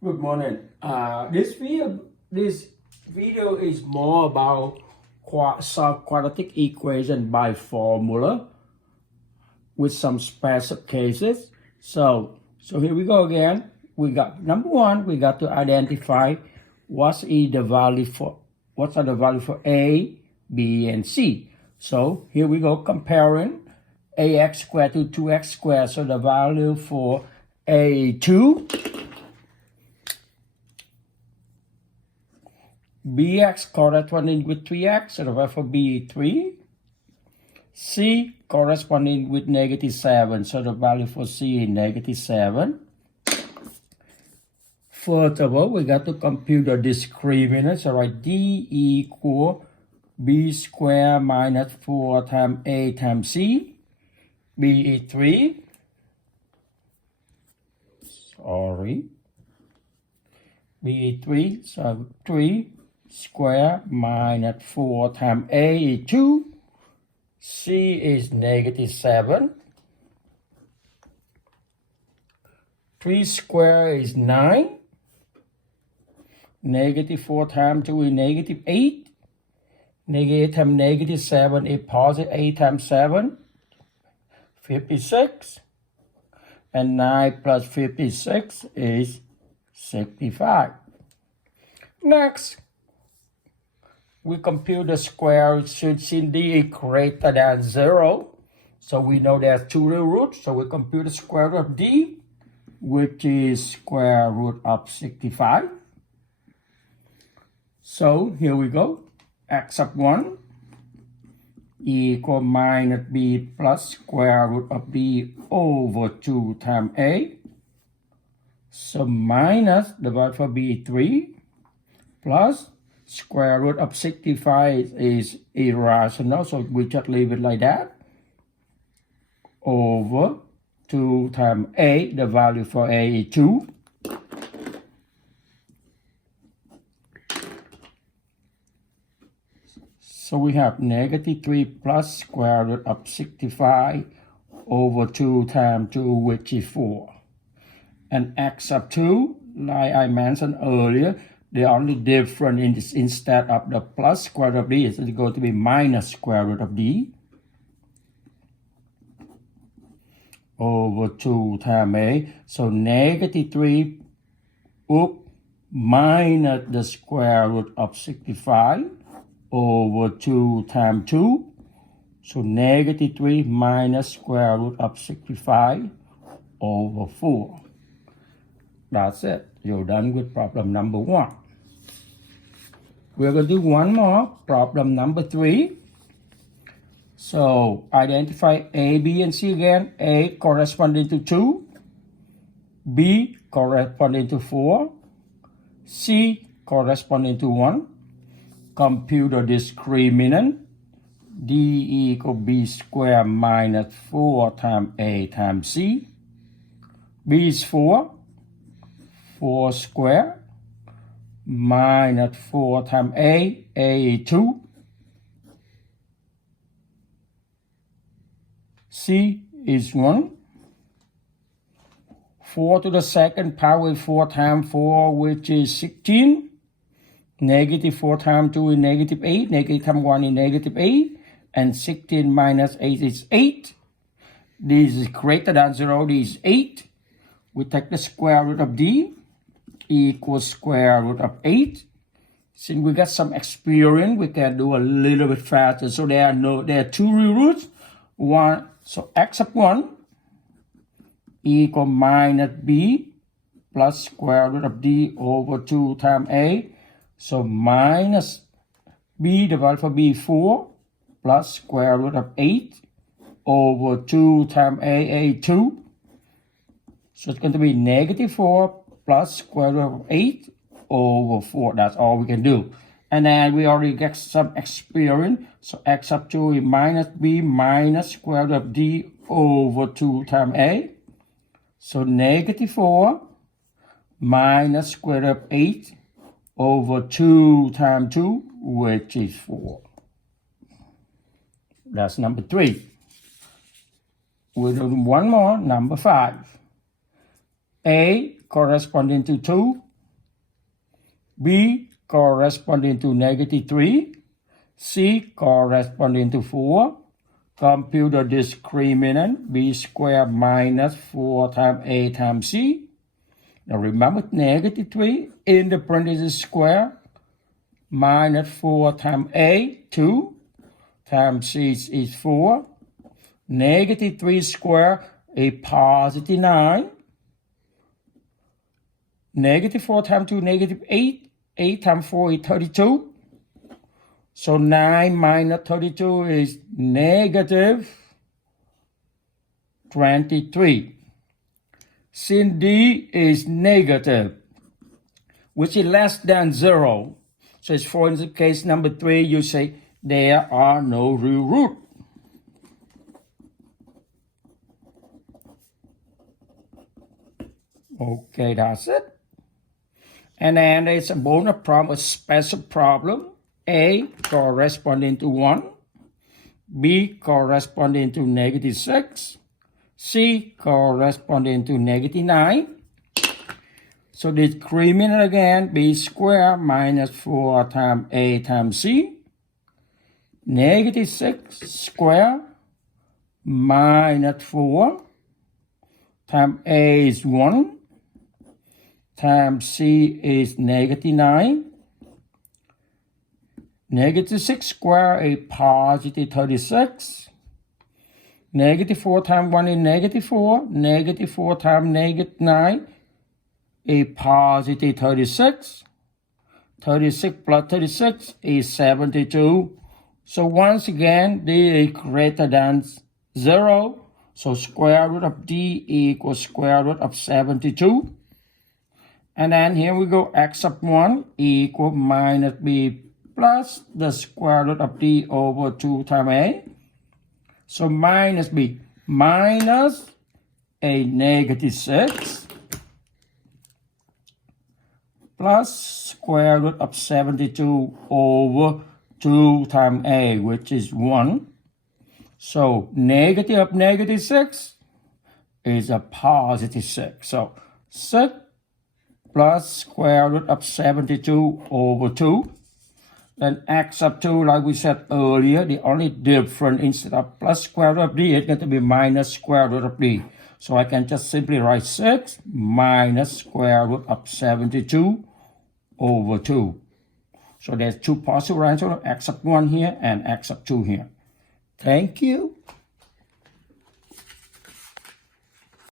Good morning. This video is more about solve quadratic equation by formula with some special cases. So here we go again. We got number one. We got to identify what are the value for A, B, and C. So here we go comparing ax squared to 2x squared. So the value for A2. Bx corresponding with 3x, so the value for B3. C corresponding with -7, so the value for C is -7. First of all, we got to compute the discriminant, so write D equal B squared minus 4 times A times C. B is 3. B is 3, so 3 square minus 4 times A is 2. C is -7. 3 square is 9. -4 times 2 is -8. -8 times -7 is positive 8 times 7. 56. And 9 plus 56 is 65. Next, we compute the square since D is greater than 0. So we know there's two real roots. So we compute the square root of D, which is square root of 65. So here we go. X sub 1 equal minus B plus square root of B over 2 times A. So minus the value for B is 3 plus square root of 65 is irrational, so we just leave it like that, over 2 times A, the value for A is 2. So we have -3 plus square root of 65 over 2 times 2, which is 4. And x sub 2, like I mentioned earlier, the only difference in this, instead of the plus square root of D, is going to be minus square root of D over 2 times A. So -3 minus the square root of 65 over 2 times 2. So -3 minus square root of 65 over 4. That's it. You're done with problem number 1. We're going to do one more, problem number 3. So identify A, B, and C again. A corresponding to 2. B corresponding to 4. C corresponding to 1. Compute the discriminant. D equal B squared minus 4 times A times C. B is 4. 4 squared minus 4 times A is 2. C is 1. 4 to the second power is 4 times 4, which is 16. -4 times 2 is -8. Negative times 1 is -8. And 16 minus 8 is 8. This is greater than 0. This is 8. We take the square root of D equals square root of 8. Since we got some experience, we can do a little bit faster. So there are two real roots. So x sub 1 equal minus B plus square root of D over 2 times A. So minus B, the value for B is 4 plus square root of 8 over 2 times A 2. So it's going to be -4 plus square root of 8 over 4. That's all we can do. And then we already get some experience. So x sub 2 is minus B minus square root of D over 2 times A. So -4 minus square root of 8 over 2 times 2, which is 4. That's number 3. We'll do one more, number 5. A corresponding to 2, B corresponding to negative 3, C corresponding to 4. Compute the discriminant, b squared minus 4 times a times c. Now remember, negative 3 in the parentheses square, minus 4 times a, 2, times c is 4. Negative 3 squared, a positive 9. Negative 4 times 2, negative 8. 8 times 4 is 32. So 9 minus 32 is negative 23. Since d is negative, which is less than 0. So it's for in case number 3, you say there are no real root. Okay, that's it. And then there's a bonus problem, a special problem. A corresponding to 1, B corresponding to negative 6, C corresponding to negative 9. So discriminant again, b squared minus 4 times a times c. Negative 6 squared minus 4 times a is 1 times c is negative 9. Negative 6 squared is positive 36. Negative 4 times 1 is negative 4. Negative 4 times negative 9 is positive 36. 36 plus 36 is 72. So once again, d is greater than 0. So square root of d equals square root of 72. And then here we go, x of 1 equals minus b plus the square root of d over 2 times a. So minus b, minus a negative 6 plus square root of 72 over 2 times a, which is 1. So negative of negative 6 is a positive 6. So 6 plus square root of 72 over 2. Then x of 2, like we said earlier, the only difference instead of plus square root of d is going to be minus square root of d. So I can just simply write 6 minus square root of 72 over 2. So there's two possible answers, x of 1 here and x of 2 here. Thank you.